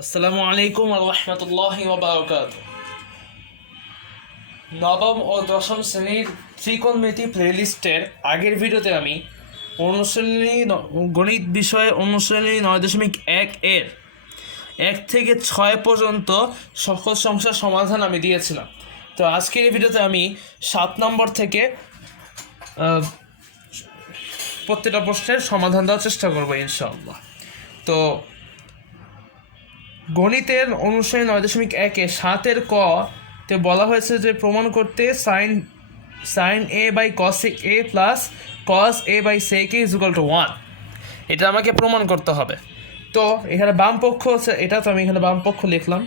আসসালামু আলাইকুম রহমতুল্লাহি ওয়া বারাকাতুহু। নবম ও দশম শ্রেণীর ত্রিকোণমিতি প্লেলিস্টের আগের ভিডিওতে আমি অনুশ্রেণী গণিত বিষয়ে অনুশ্রেণী 9.1 এর 1 থেকে 6 পর্যন্ত সকল সমস্যার সমাধান আমি দিয়েছিলাম। তো আজকের এই ভিডিওতে আমি 7 নম্বর থেকে প্রত্যেকটা প্রশ্নের সমাধান দেওয়ার চেষ্টা করবো ইনশাআল্লাহ। তো গণিতের অনুশ্রেণী 9.1 7 ক তে বলা হয়েছে যে প্রমাণ করতে sine A by cosec A plus cos A by sec A is equal to 1, এটা আমাকে প্রমাণ করতে হবে। তো এখানে বাম পক্ষ হচ্ছে এটা, তো আমি এখানে বাম পক্ষ লিখলাম।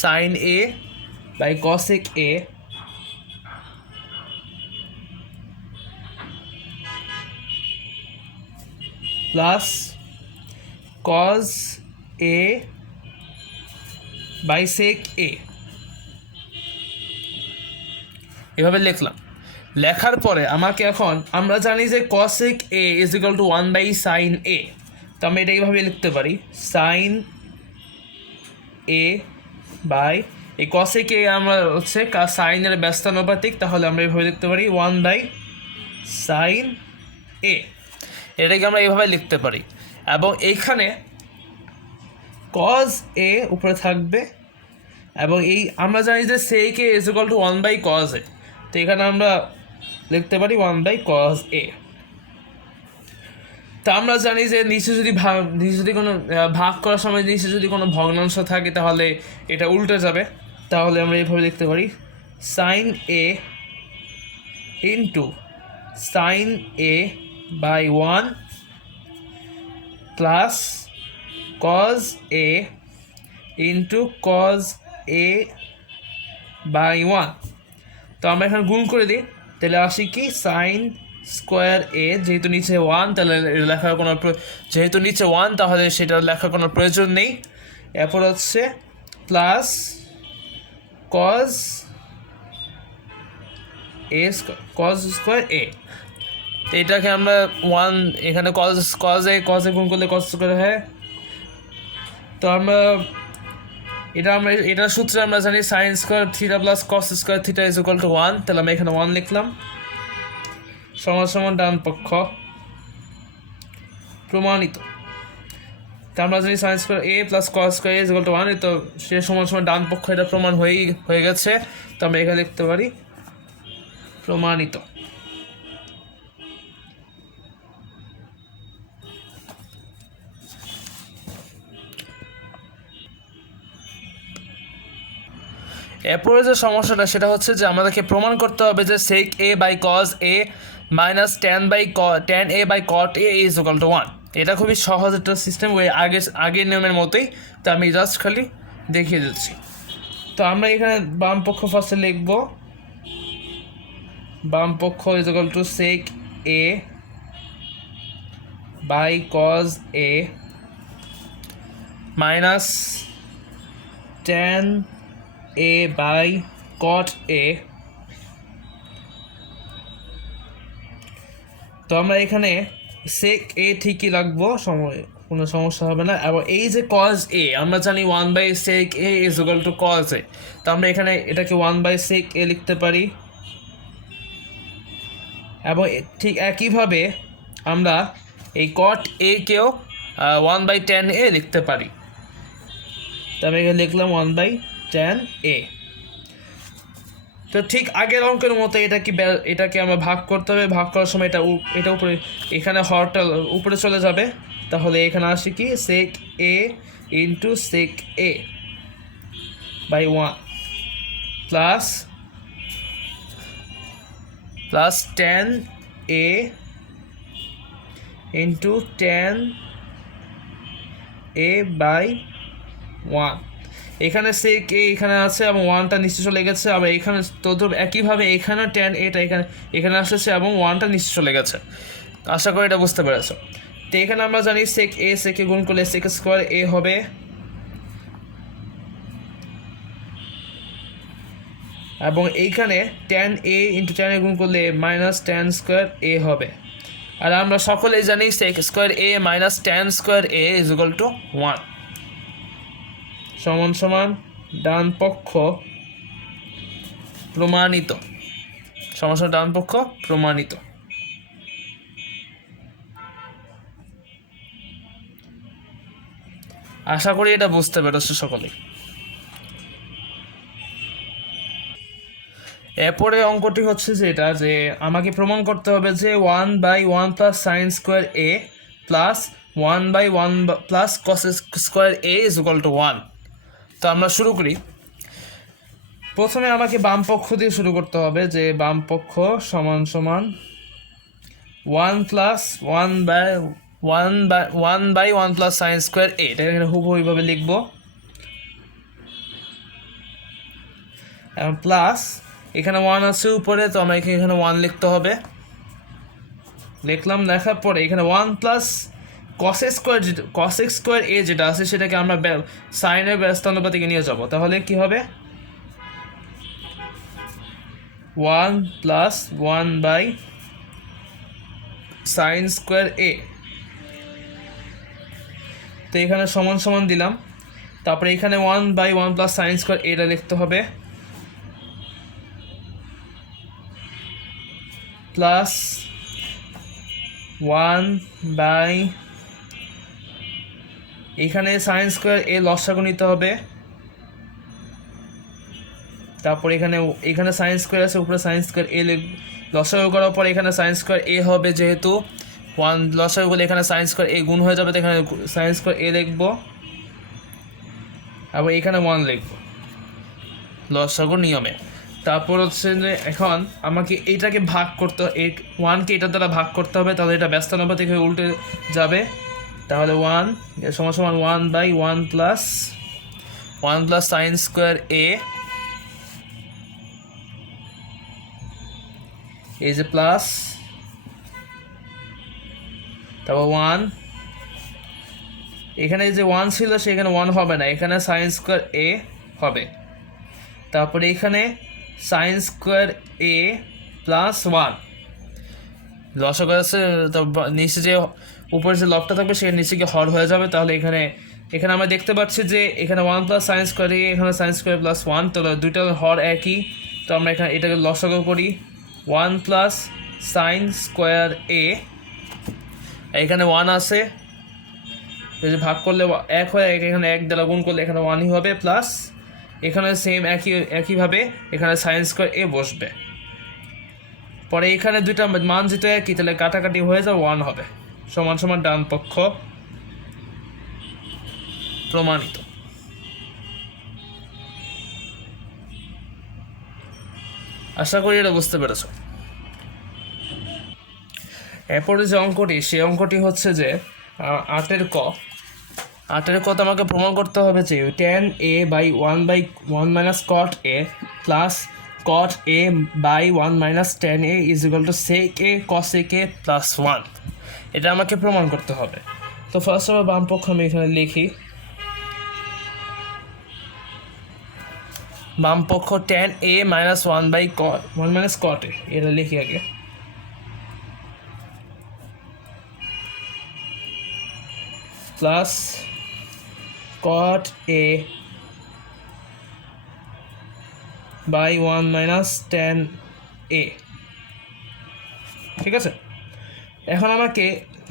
Sine A by cosec A plus cos A by sec a, এভাবে লিখলাম। লেখার পরে আমাকে এখন আমরা জানি যে cosec a is equal to 1 by sine a, তো আমরা এটা এইভাবে লিখতে পারি সাইন এ বাই এই কসেক এ আমরা হচ্ছে সাইনের ব্যস্তানুপাতিক, তাহলে আমরা এইভাবে লিখতে পারি 1 বাই সাইন এ, এটাকে আমরা এইভাবে লিখতে পারি। এবং এইখানে কজ এ উপরে থাকবে এবং এই আমরা জানি যে sec A is equal to 1 by cos এ, তো এখানে আমরা লিখতে পারি 1 বাই কজ এ। তা আমরা জানি যে নিচে যদি কোনো ভাগ করার সময় নিচে যদি কোনো ভগ্নাংশ থাকে তাহলে এটা উল্টে যাবে, তাহলে আমরা এইভাবে লিখতে পারি sine A into sine A by 1 plus cos A into cos A by 1। তো আমরা এখানে গুণ করে দিই, তাহলে আসি কি সাইন স্কোয়ার এ, যেহেতু নিচে 1 তাহলে লেখার কোনো যেহেতু নিচে 1 তাহলে সেটা লেখার কোনো প্রয়োজন নেই। এরপর হচ্ছে plus cos a cos square a, তো এটাকে আমরা 1 এখানে কজ এ গুণ করলে কজ স্কোয়ার হয়। তো এটার সূত্রে আমরা জানি sine square theta plus cos square theta is equal to 1, তাহলে আমরা এখানে 1 লিখলাম। সমান সমান ডান পক্ষ প্রমাণিত। তা আমরা জানি sign square a plus cos square is equal to 1, তো সে সমান সমান ডান পক্ষ এটা প্রমাণ হয়ে গেছে, তো আমরা এখানে লিখতে পারি প্রমাণিত। এরপরে যে সমস্যাটা সেটা হচ্ছে যে আমাদেরকে প্রমাণ করতে হবে যে sec a by cos a minus tan a by cot a is equal to 1। এটা খুবই সহজ একটা সিস্টেম, ওই আগের নিয়মের মতোই, তো আমি জাস্ট খালি দেখিয়ে দিচ্ছি। তো আমরা এখানে বাম পক্ষ ফার্স্টে লিখব, বাম পক্ষ is equal to sec a by cos a minus tan a by cot a. তো আমরা এখানে সেক এ ঠিকই রাখবো, কোনো সমস্যা হবে না। এবং এই যে কজ এ আমরা জানি 1 by sec A is equal to cos এ, তো আমরা এখানে এটাকে 1 বাই সেক এ লিখতে পারি। এবং ঠিক একইভাবে আমরা এই কট এ কেও 1 বাই ট্যান এ লিখতে পারি, তো আমি এখানে লিখলাম 1 বাই ট্যান এ। তো ঠিক আগের অঙ্কের মতো এটাকে আমরা ভাগ করতে হবে। ভাগ করার সময় এটা উপরে এখানে হরটা উপরে চলে যাবে, তাহলে এখানে আসে কি sec a into sec a by 1 plus tan a into tan a by 1। এখানে সেক এ এখানে আছে এবং 1টা নিচে চলে গেছে, আবার এখানে তো একইভাবে এখানে ট্যান এটা এখানে আসছে এবং 1টা নিচে চলে গেছে। আশা করি এটা বুঝতে পেরেছ। তো এখানে আমরা জানি সেক এ গুণ করলে সেক স্কোয়ার এ হবে এবং এইখানে ট্যান এ ইন্টু ট্যান এ গুণ করলে মাইনাস ট্যান স্কোয়ার এ হবে। আর আমরা সকলেই জানি sec square A minus tan square A is equal to 1 সমান সমান ডান পক্ষ প্রমাণিত, সমান সমান ডান পক্ষ প্রমাণিত। আশা করি এটা বুঝতে পেরেছো সকলেই। এরপরে অঙ্কটি হচ্ছে যেটা যে আমাকে প্রমাণ করতে হবে যে 1/1 plus sine square a plus 1/1 plus cos square A is equal to 1। তো আমরা শুরু করি। প্রথমে আমাকে বাম পক্ষ দিয়ে শুরু করতে হবে, যে বাম পক্ষ সমান সমান 1 প্লাস 1/1 প্লাস সাইন স্কোয়ার এ, এটা এখানে হুবহু এইভাবে লিখবো, এবং প্লাস এখানে 1 আছে উপরে, তো আমাকে এখানে 1 লিখতে হবে। লিখলাম, লেখার পরে এখানে 1 প্লাস কস স্কোয়ার এ যেটা আছে সেটাকে আমরা সাইনের ব্যস্ত অনুপাতিকে নিয়ে যাব। তাহলে কি হবে 1 প্লাস 1 সাইন স্কোয়ার এ। তো এখানে সমান সমান দিলাম, তারপরে এখানে 1/1 প্লাস সাইন স্কোয়ার এটা লিখতে হবে, প্লাস 1 এখানে সাইন স্কোয়ার এ লসাগু নিতে হবে। তারপর এখানে সাইন স্কোয়ার আছে, উপরে সাইন স্কোয়ার এ লসাগু করার পর এখানে সাইন স্কোয়ার এ হবে, যেহেতু 1 লসাগু করলে এখানে সাইন স্কোয়ার এ গুণ হয়ে যাবে, তো এখানে সাইন স্কোয়ার এ লিখবো এবং এখানে 1 লিখবো লসাগু নিয়মে। তারপর হচ্ছে যে এখন আমাকে এইটাকে ভাগ করতে, এই 1কে এটার দ্বারা ভাগ করতে হবে, তাহলে এটা ব্যস্তানুপাতিক হয়ে উল্টে যাবে। তাহলে 1 সমান সমান 1/1 প্লাস সাইন স্কোয়ার এ এই যে প্লাস, তারপর 1 এখানে যে 1 ছিল সেখানে 1 হবে না, এখানে সাইন স্কোয়ার এ হবে। তারপরে এখানে সাইন স্কোয়ার এ প্লাস 1 লসাগু আছে, নিচে যে উপরে যে লবটা থাকবে সে নিচে গিয়ে হর হয়ে যাবে। তাহলে এখানে আমরা দেখতে পাচ্ছি যে এখানে 1 প্লাস সাইন স্কোয়ার এ, এখানে সাইন স্কোয়ার প্লাস 1, তো দুইটার হর একই। তো আমরা এখানে এটাকে লসাগু করি, 1 প্লাস সাইন স্কোয়ার এ, এখানে 1 আছে, এই যে ভাগ করলে 1 হয়, এখানে 1 দ্বারা গুণ করলে এখানে 1ই হবে, প্লাস এখানে সেম একইভাবে এখানে সাইন স্কোয়ার এ বসবে। পরে এখানে দুইটা মান যেটা একই, তাহলে কাটাকাটি হয়ে যাবে, 1 হবে, সমান সমান ডান পক্ষ প্রমাণিত। আশা করি এটা বুঝতে পেরেছ। এরপরে যে অঙ্কটি, সেই অঙ্কটি হচ্ছে যে 8-এর ক। তো আমাকে প্রমাণ করতে হবে যে tan a/1 minus cot a plus cot a/1 minus tan a is equal two sec a cos a plus 1, এটা আমাকে প্রমাণ করতে হবে। তো ফার্স্ট অফ অল বাম পক্ষ আমি এখানে লিখি, বাম পক্ষ tan a minus 1 minus cot a, এটা লিখি আগে, plus cot a/1 minus tan a। ঠিক আছে, এখন আমাকে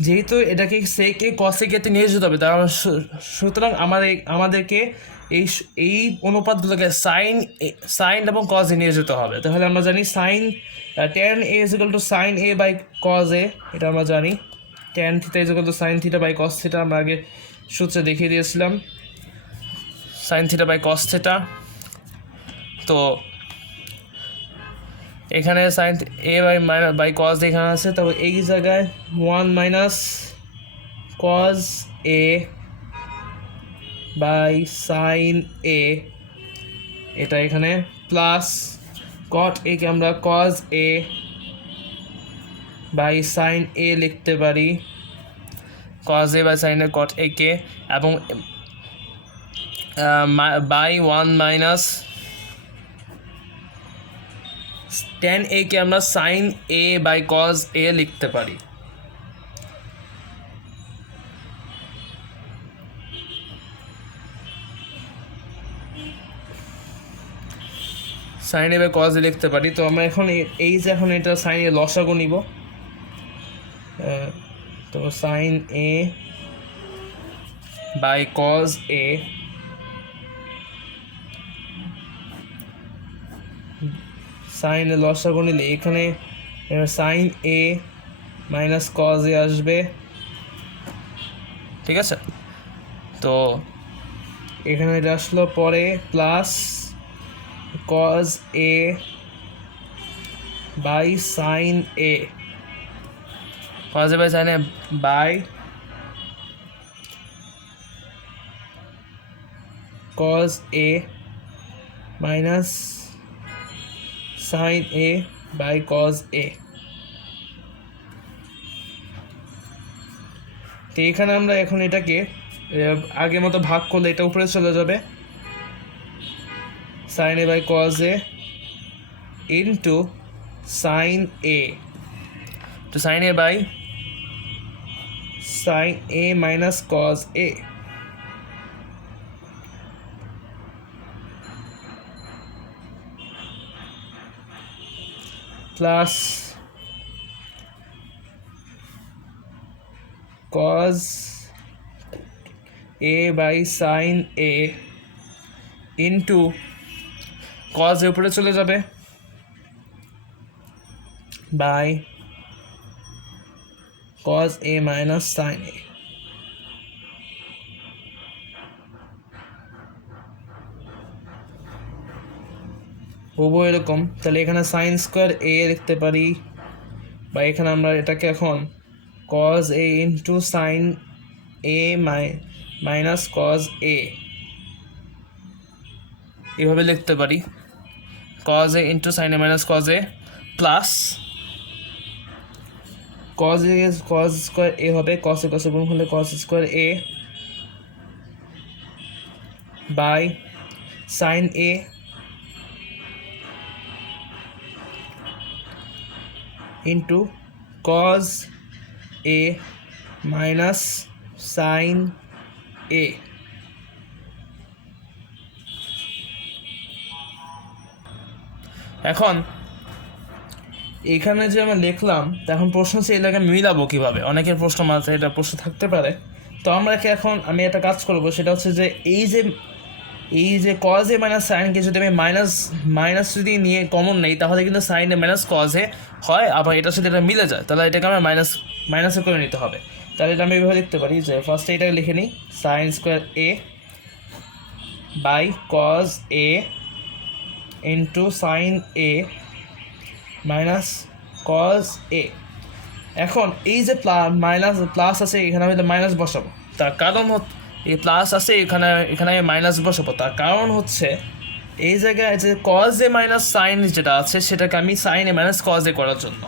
যেহেতু এটাকে sec a cos a তে নিয়ে যেতে হবে, তার সুতরাং আমাদেরকে এই অনুপাতগুলোকে সাইন এবং cos এ নিয়ে যেতে হবে। তাহলে আমরা জানি tan a is equal to sin a by cos a, এটা আমরা জানি। tan theta is equal to sin theta by cos theta, আমরা আগে সূত্রে দেখিয়ে দিয়েছিলাম, sin theta by cos theta. তো এখানে sin a by cos এখানে আছে, তবে এই জায়গায় 1 minus cos a by sin a, এটা এখানে প্লাস cot a কে আমরা cos a by sin a লিখতে পারি, cos a by sin a cot a কে, এবং by 1 মাইনাস ট্যান এ কে আমরা সাইন এ বাই কজ এ লিখতে পারি। সাইন এ বাই কজ এ লিখতে পারি। তো আমরা এখন এই যে এখন এটা সাইন এ লসাগু নিব। তো sine A by cos a sine a লসাগু নিলে এখানে sine A minus cos a আসবে, ঠিক আছে। তো এখানে এটা আসলো, পরে plus cos A by sine a, cos A by sine A by cos a minus sine A by cos এ। তো এখানে আমরা এখন এটাকে আগের মতো ভাগ করলে এটা উপরে চলে যাবে, sine A by cos A into sine a, তো sine A by sine A minus cos a, plus cos a by sin a into cos এর উপরে চলে যাবে by cos a minus sin a। হুবহু এরকম। তাহলে এখানে সাইন স্কোয়ার এ লিখতে পারি, বা এখানে আমরা এটাকে এখন cos a into sine A minus cos a এভাবে লিখতে পারি, cos a into sine A minus cos a plus cos a cos square a হবে, cos a cos a গুণ হলে cos square a by sine a into cos a minus sine a। এখন এখানে যে আমরা লিখলাম, এখন প্রশ্ন হচ্ছে এটাকে মিলাবো কিভাবে, অনেকের প্রশ্ন মাথায় এটা প্রশ্ন থাকতে পারে। তো আমরা এখন আমি একটা কাজ করবো, সেটা হচ্ছে যে এই যে কজ এ মাইনাস সাইনকে যদি আমি মাইনাস যদি নিয়ে কমন নেই, তাহলে কিন্তু sine A minus cos A হয়, আবার এটার সাথে এটা মিলে যায়, তাহলে এটাকে আমরা মাইনাসে করে নিতে হবে। তাহলে এটা আমি এভাবে লিখতে পারি যে ফার্স্টে এটাকে লিখে নিই, sine square A by cos A into sine A minus cos A. এখন এই যে প্লাস আছে, এখানে আমি মাইনাস বসাবো, তার কারণ এই প্লাস আছে এখানে আমি মাইনাস বসাবো, তার কারণ হচ্ছে এই জায়গায় যে কজ এ মাইনাস সাইন যেটা আছে সেটাকে আমি sine A minus cos A করার জন্য।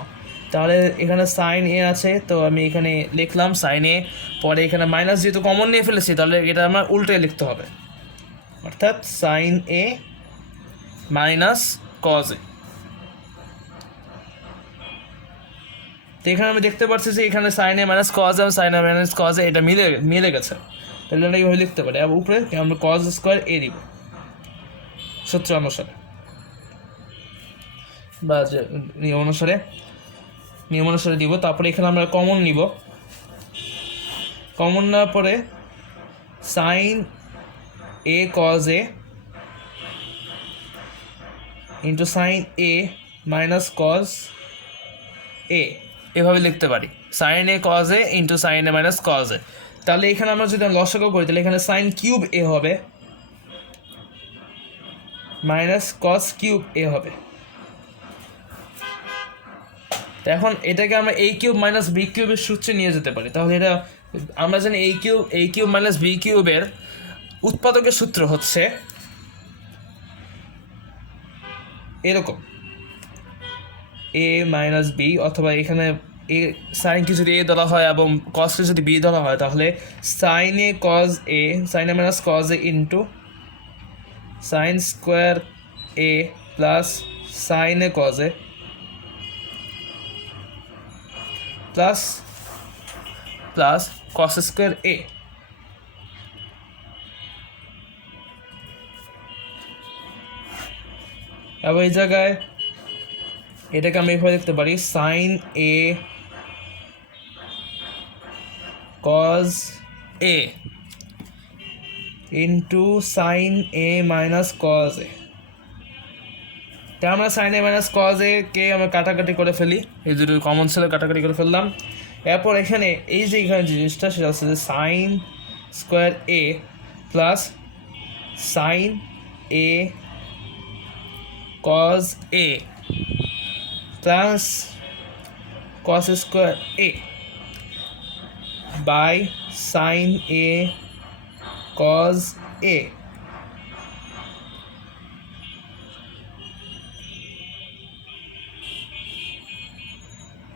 তাহলে এখানে সাইন এ আছে, তো আমি এখানে লিখলাম সাইন এ, পরে এখানে মাইনাস যেহেতু কমন নিয়ে ফেলেছি, তাহলে এটা আমার উল্টে লিখতে হবে, অর্থাৎ সাইন এ মাইনাস কজ এ। তো এখানে আমি দেখতে পাচ্ছি যে এখানে সাইন এ মাইনাস কজ এবং sine A minus cos a এটা মিলে গেছে, তাহলে আমরা এইভাবে লিখতে পারি। আর উপরে আমরা কজ স্কোয়ার এ দিব সূত্র অনুসারে, বা নিয়ম অনুসারে দিব। তারপরে এখানে আমরা কমন নিব, কমন নেওয়ার পরে sine a cos A into sine A minus cos a এভাবে লিখতে পারি, sine a cos A into sine A minus cos a. তাহলে এখানে আমরা যদি লসাগু করি, তাহলে এখানে সাইন কিউব এ হবে মাইনাস কজ কিউব এ হবে। তো এখন এটাকে আমরা a কিউব মাইনাস বি কিউবের সূত্রে নিয়ে যেতে পারি। তাহলে এটা আমরা জানি a কিউব মাইনাস বি কিউবের উৎপাদকের সূত্র হচ্ছে এরকম, a মাইনাস বি, অথবা এখানে এ সাইনকে যদি এ ধরা হয় এবং কজকে যদি বি ধরা হয়, তাহলে sine a cos a, sine A minus cos A into sine square a plus sine a cos a plus plus cos square a. এবং এই জায়গায় এটাকে আমি এভাবে দেখতে পারি sine a cos A into sine A minus cos a. তাই আমরা sine A minus cos a কে আমরা কাটাকাটি করে ফেলি, এই দুটো কমন ছিল কাটাকাটি করে ফেললাম। এরপর এখানে এই যে এখানে জিনিসটা সেটা হচ্ছে যে sine square a plus sine a cos a plus cos square A by sine a cos a.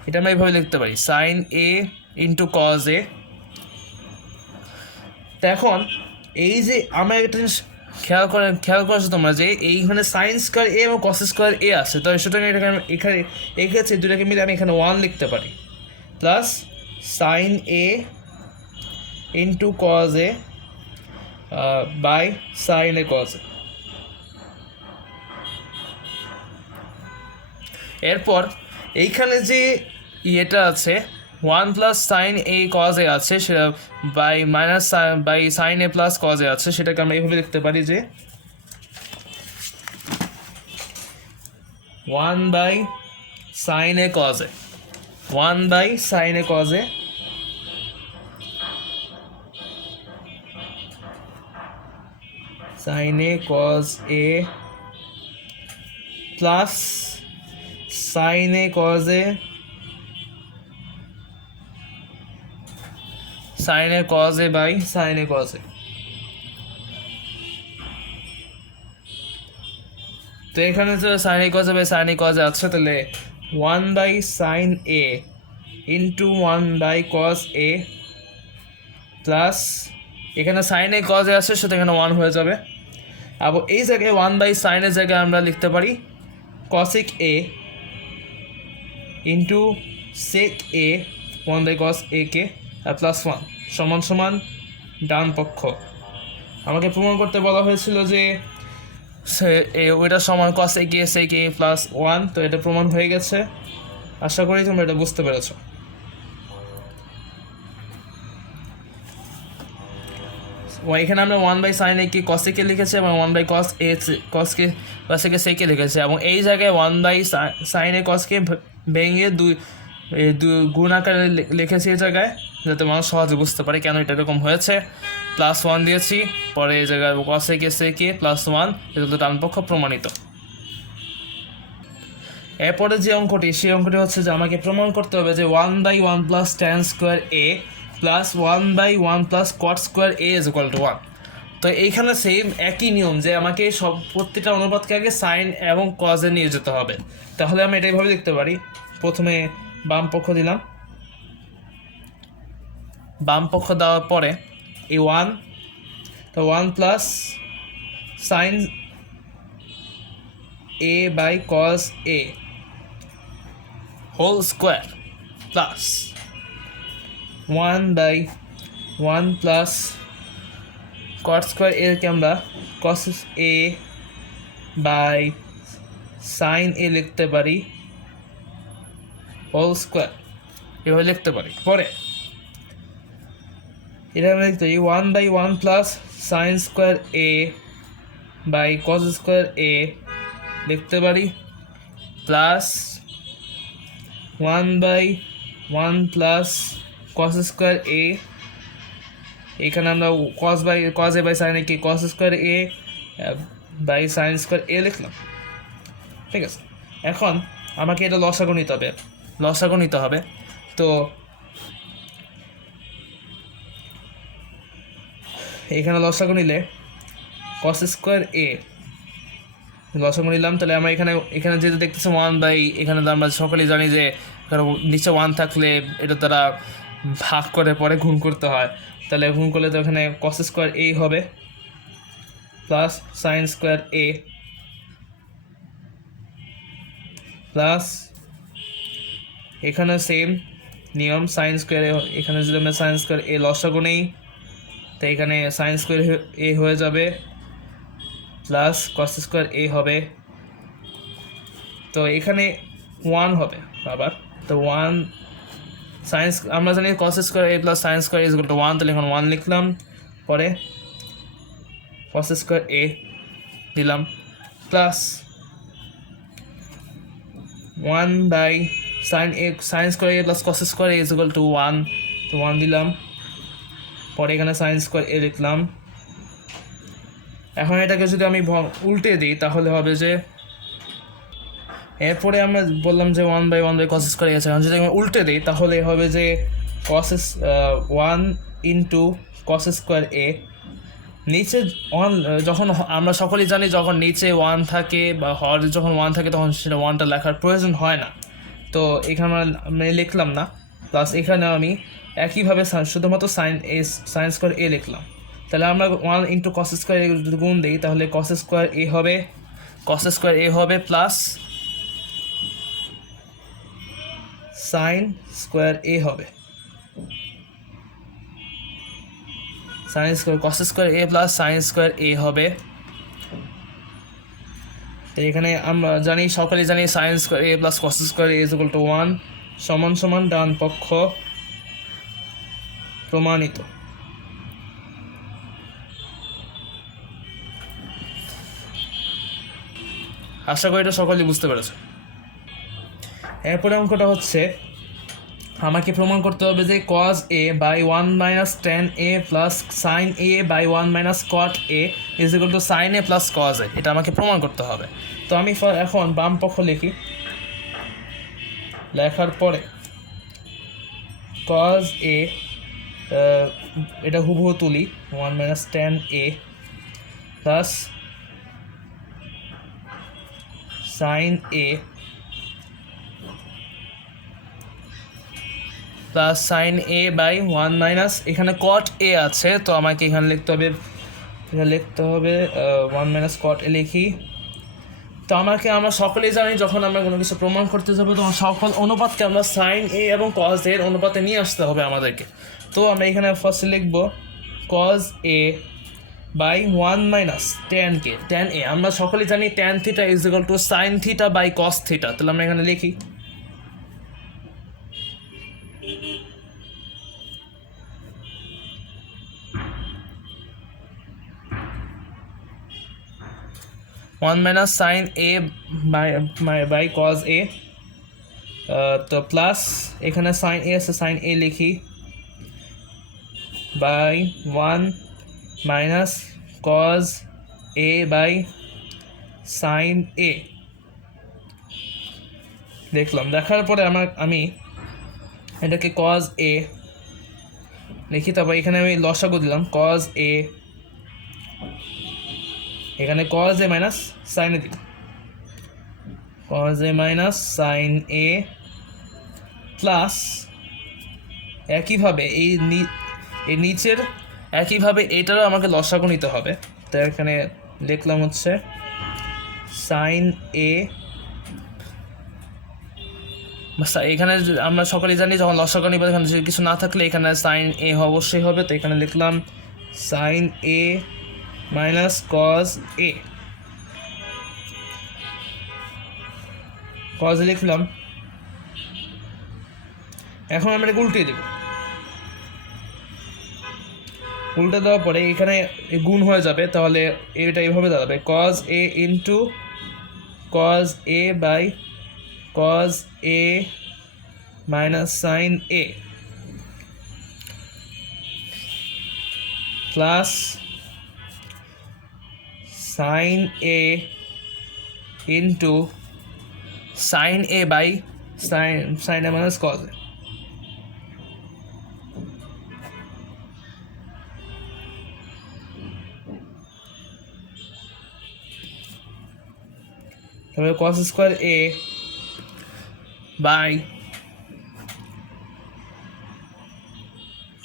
এটা আমরা এইভাবে লিখতে পারি সাইন এ ইন্টু কজ এ। তো এখন এই যে আমরা একটা জিনিস খেয়াল করেছো তোমরা যে এইখানে সাইন স্কোয়ার এ এবং কস স্কোয়ার এ আছে, তো সুতরাং এটাকে এখানে এক্ষেত্রে দুটাকে মিলে আমি এখানে 1 লিখতে পারি plus sine A into cos A by sine a cos a. এরপর এইখানে যে ইয়েটা আছে 1 plus sine a cos a আছে সেটা by minus by sine a plus cos a আছে, সেটাকে আমরা এইভাবে লিখতে পারি যে 1 by sine a cos a, 1 by sine a cos a sine a cos a plus sine a cos a sine a cos A by sine a cos এ। তো এখানে তো sine a cos A by sine a cos a আছে, তাহলে 1 by sine A into 1 by cos a plus এখানে sine a cos a আছে সেটা এখানে 1 হয়ে যাবে। আবার এই জায়গায় 1 বাই সাইন এর জায়গায় আমরা লিখতে পারি cosec a into sec a 1 by cos a কে আর প্লাস 1 সমান সমান ডান পক্ষ। আমাকে প্রমাণ করতে বলা হয়েছিল যে ওইটা সমান কস a K sec A plus 1, তো এটা প্রমাণ হয়ে গেছে। আশা করি তোমরা এটা বুঝতে পেরেছো। এখানে আমরা 1 বাই সাইন এ কে কস এ কে লিখেছি এবং 1 by cos A cos a কে সেকে লিখেছি, এবং এই জায়গায় 1 বাই সাইন এ কসকে ভেঙে দুই গুণ আকারে লিখেছি এই জায়গায়, যাতে মানুষ সহজে বুঝতে পারে কেন এটা এরকম হয়েছে। প্লাস 1 দিয়েছি, পরে এই জায়গায় কস এ কে সেকে প্লাস 1, এটা ডান পক্ষ প্রমাণিত। এরপরে যে অঙ্কটি সেই অঙ্কটি হচ্ছে যে আমাকে প্রমাণ করতে হবে যে 1 by 1 plus tan square a plus 1 by 1 plus cot square A is equal to 1। তো এইখানে সেম একই নিয়ম যে আমাকে সব প্রত্যেকটা অনুপাতকে আগে সাইন এবং কজে নিয়ে যেতে হবে। তাহলে আমি এটাইভাবে লিখতে পারি, প্রথমে বাম পক্ষ দিলাম, বাম পক্ষ দেওয়ার পরে এই 1, তো 1 plus sine A by cos a whole square plus 1 by 1 plus cot square এরকে আমরা কস এ বাই সাইন এ লিখতে পারি হোল স্কোয়ার, এভাবে লিখতে পারি। পরে এটা আমরা লিখতে পারি 1 by 1 plus sine square A by cos square a লিখতে পারি plus 1 by 1 plus cos square a, এখানে আমরা cos A by sine a কে cos square A by sine square a লিখলাম। ঠিক আছে, এখন আমাকে এটা লসাগু নিতে হবে। তো এখানে লসাগু নিলে কস স্কোয়ার এ লসাগু নিলাম, তাহলে আমরা এখানে যেহেতু দেখতেছি 1 বাই, এখানে তো আমরা সকলেই জানি যে নিচে 1 থাকলে এটা দ্বারা ভাগ করে পরে গুণ করতে হয়, তাহলে গুণ করলে তো এখানে কস স্কোয়ার এ হবে plus sine square a plus এখানে সেম নিয়ম সাইন স্কোয়ার এখানে যদি আমরা সাইন স্কোয়ার এ লসাগু নেই, তো এখানে সাইন স্কোয়ার এ হয়ে যাবে প্লাস কস স্কোয়ার এ হবে, তো এখানে 1 হবে আবার, তো 1 সায়েন্স আমরা জানি কস square a plus sine square is equal to 1, তাহলে এখন 1 লিখলাম, পরে কস স্কোয়ার এ দিলাম plus 1 by sine square a plus cos square A is equal to 1, তো 1 দিলাম, পরে এখানে সাইন স্কোয়ার এ লিখলাম। এখন এটাকে যদি আমি উল্টে দিই তাহলে হবে যে, এরপরে আমরা বললাম যে 1/1 কস স্কোয়ার এ আছে, এখন যদি আমি উল্টে দিই তাহলে হবে যে 1 ইন্টু কস স্কোয়ার এ, নিচে 1 যখন আমরা সকলেই জানি যখন নিচে 1 থাকে বা হর যখন 1 থাকে তখন সেটা 1টা লেখার প্রয়োজন হয় না, তো এখানে আমি লিখলাম না, প্লাস এখানে আমি একইভাবে শুধুমাত্র সাইন স্কোয়ার এ লিখলাম। তাহলে আমরা 1 ইন্টু কস স্কোয়ার এ যদি গুণ দিই তাহলে কস স্কোয়ার এ হবে প্লাস সাইন স্কোয়ার এ হবে, sine square cos square a plus sine square a হবে। তো এখানে আমরা সকলেই জানি sign square a plus cos square A is equal to 1 সমান সমান ডান পক্ষ প্রমাণিত। আশা করি এটা সকলেই বুঝতে পেরেছে। এরপরে অঙ্কটা হচ্ছে আমাকে প্রমাণ করতে হবে যে cos a by 1 minus tan a plus sine a by 1 minus cot a is equal to sine a plus cos a, এটা আমাকে প্রমাণ করতে হবে। তো আমি এখন বাম পক্ষ লিখি, লেখার পরে cos a এটা হুবহু তুলি 1 minus tan a plus sine a plus sine A by 1 minus এখানে কট এ আছে, তো আমাকে এখানে লিখতে হবে 1 মাইনাস কট এ লিখি। তো আমরা সকলেই জানি যখন আমরা কোনো কিছু প্রমাণ করতে যাবো তখন সকল অনুপাতকে আমরা সাইন এ এবং কজ এর অনুপাতে নিয়ে আসতে হবে আমাদেরকে। তো আমরা এখানে ফার্স্টে লিখব cos A by 1 minus tan a, আমরা সকলেই জানি tan theta is equal to sine theta by cos theta, তাহলে আমরা এখানে লিখি 1 minus sine A by cos এ, তো প্লাস এখানে সাইন এ আছে, সাইন এ লিখি by 1 minus cos A by sine a দেখলাম। দেখার পরে আমি এটাকে কজ এ লিখি, তারপর এখানে আমি লসাগু দিলাম কজ এ, এখানে কজ এ মাইনাস সাইন এ দিলাম cause a minus sine a plus একইভাবে এই নিচের একইভাবে এটারও আমাকে লসাগু নিতে হবে, তো এখানে লিখলাম হচ্ছে সাইন এ, এখানে আমরা সকলেই জানি যখন লসাগু নিব এখানে কিছু না থাকলে এখানে সাইন এ অবশ্যই হবে, তো এখানে লিখলাম sine A minus cos a, cos লিখলাম। এখন আমরা এটাকে উল্টে দেব, উল্টে দেওয়ার পরে এখানে গুণ হয়ে যাবে, তাহলে এটা এইভাবে দাঁড়াবে cos A into cos A by cos a minus sine a plus sine A into sine A by sine A minus cos a. তবে cos square A by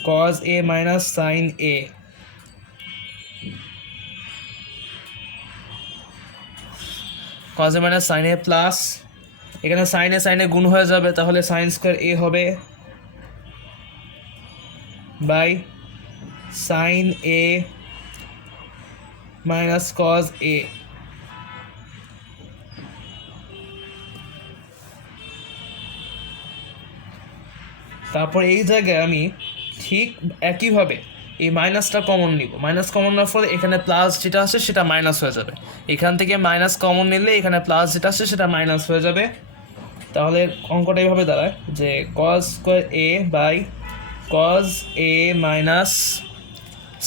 cos a minus sine a cos a minus sine a plus এখানে সাইনে গুণ হয়ে যাবে, তাহলে sign square a হবে by sine A minus cos a. তারপর এই জায়গায় আমি ঠিক একইভাবে এই মাইনাসটা কমন নিব, মাইনাস কমন নেওয়ার ফলে এখানে প্লাস যেটা আসে সেটা মাইনাস হয়ে যাবে, এখান থেকে মাইনাস কমন নিলে এখানে প্লাস যেটা আসে সেটা মাইনাস হয়ে যাবে। তাহলে অঙ্কটা এইভাবে দাঁড়ায় যে cos square A by cos a minus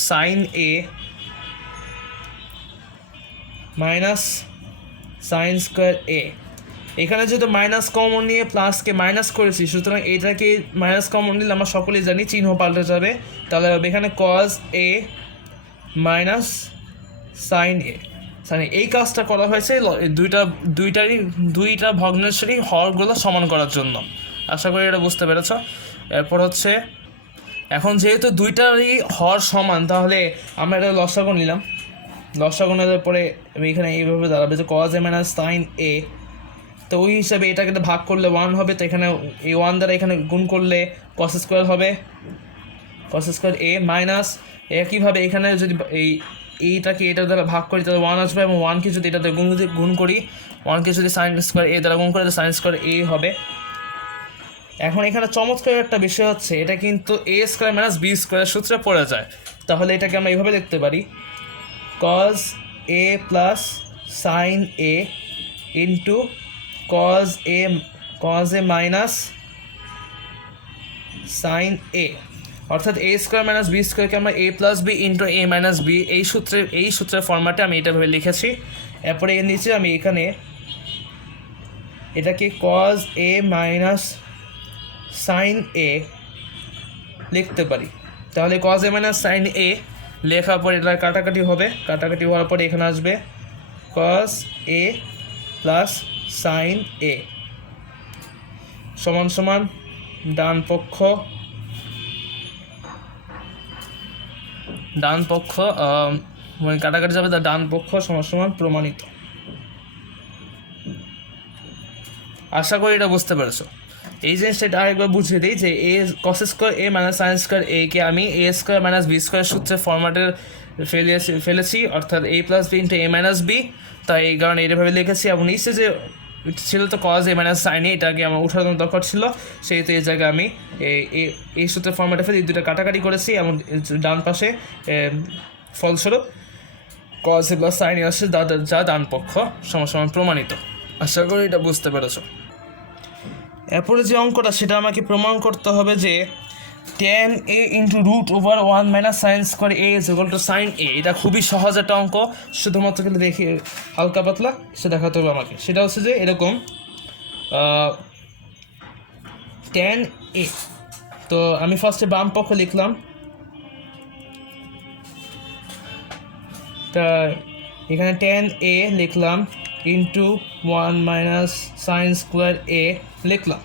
sine A minus sine square a. এখানে যেহেতু মাইনাস কমন নিয়ে প্লাসকে মাইনাস করেছি, সুতরাং এটাকে মাইনাস কমন নিলে আমরা সকলেই জানি চিহ্ন পাল্টে যাবে। তাহলে এখানে কজ এ মাইনাস সাইন এ। এই কাজটা করা হয়েছে দুইটা ভগ্নাংশেরই হরগুলো সমান করার জন্য। আশা করি এটা বুঝতে পেরেছ। এরপর হচ্ছে এখন যেহেতু দুইটারই হর সমান, তাহলে আমরা এটা লসাগু নিলাম। লসাগু নেওয়ার পরে এখানে এইভাবে দাঁড়াবে যে cause a minus sine a. তো ওই হিসাবে এটাকে ভাগ করলে 1 হবে, তো এখানে এই 1 দ্বারা এখানে গুণ করলে কস স্কোয়ার হবে, কস স্কোয়ার এ মাইনাস একইভাবে এখানে যদি এইটাকে এটা দ্বারা ভাগ করি তাহলে 1 আসবে, এবং 1কে যদি এটাতে গুণ করি, 1কে যদি সাইন স্কোয়ার এ দ্বারা গুণ করি তাহলে সাইন স্কোয়ার এ হবে। এখন এখানে চমৎকার একটা বিষয় হচ্ছে এটা কিন্তু এ স্কোয়ার মাইনাস বি স্কোয়ারের সূত্রে পড়ে যায়। তাহলে এটাকে আমরা এইভাবে লিখতে পারি cos a plus sine A into cos a minus sine a, অর্থাৎ এ স্কোয়ার মাইনাস বি স্কোয়ারকে আমরা a plus b into a minus b এই সূত্রের ফর্ম্যাটে আমি এটা ভেবে লিখেছি। এরপরে এর নিচে আমি এখানে এটাকে কজ এ মাইনাস সাইন এ লিখতে পারি। তাহলে কজ এ মাইনাস সাইন এ লেখার পর এটা কাটাকাটি হবে, কাটাকাটি হওয়ার পরে এখানে আসবে কজ এ প্লাস সাইন এ সমান সমান ডান পক্ষ কাটাকাটি যাবে, তার ডান পক্ষ সমান সমান প্রমাণিত। আশা করি এটা বুঝতে পেরেছো। এই জিনিসটা আরেকবার বুঝিয়ে দিই যে এ কস square A minus sine square এ কে আমি এ স্কোয়ার মাইনাস বি স্কোয়ার সূত্রের ফরম্যাটের ফেলেছি, অর্থাৎ এ plus b into a minus B. তাই এই কারণে এইভাবে লিখেছি, এবং নিচে যে ছিল তো কজ এ মাইনাস সাইন এ, এটাকে আমার উঠানোর দরকার ছিল, সেহেতু এই জায়গায় আমি এই সূত্রের ফরম্যাটে ফেলে এই দুটো কাটাকাটি করেছি, এবং ডান পাশে ফলস্বরূপ কজ এ প্লাস সাইন এ আসছে যা ডান পক্ষ সমান প্রমাণিত। আশা করি এটা বুঝতে পেরেছো। এরপরে যে অঙ্কটা সেটা আমাকে প্রমাণ করতে হবে যে tan a into root over 1 minus sine square A is equal to sine a. এটা খুবই সহজ একটা অঙ্ক, শুধুমাত্র কিন্তু দেখি হালকা পাতলা সে দেখাতে হবে আমাকে। সেটা হচ্ছে যে এরকম tan a, তো আমি ফার্স্টে বাম পক্ষ লিখলাম, তা এখানে tan a লিখলাম into 1 minus sine square a লিখলাম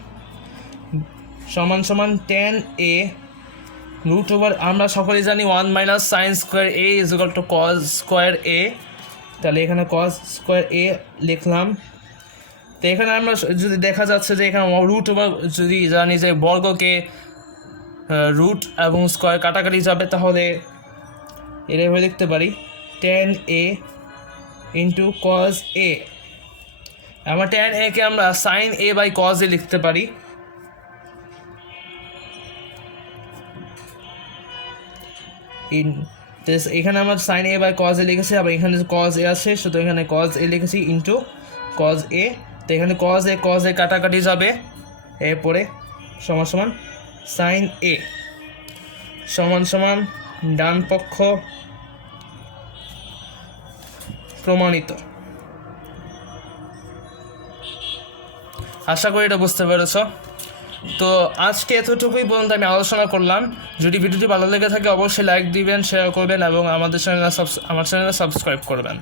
সমান সমান tan a রুট ওভার, আমরা সকলেই জানি 1 minus sine square A is equal to cos square a. তাহলে এখানে কজ স্কোয়ার এ লিখলাম। তো এখানে আমরা যদি দেখা যাচ্ছে যে এখানে রুট ওভার যদি জানি যে বর্গকে রুট এবং স্কোয়ার কাটাকাটি যাবে, তাহলে এভাবে লিখতে পারি tan a into cos a. আমার tan a কে আমরা সাইন এ বাই কজ এ লিখতে পারি। এখানে আমার sine A by cos a লিখেছি, আবার এখানে কজ এ আছে, শুধু এখানে কজ এ লিখেছি ইন্টু কজ এ। তো এখানে কজ এ কাটাকাটি যাবে, এরপরে সমান সমান সাইন এ সমান সমান ডান পক্ষ প্রমাণিত। আশা করি এটা বুঝতে পেরেছ। তো আজকে এতটুকুই পর্যন্ত আমি আলোচনা করলাম। যদি ভিডিওটি ভালো লেগে থাকে অবশ্যই লাইক দিবেন, শেয়ার করবেন, এবং আমার চ্যানেলে সাবস্ক্রাইব করবেন।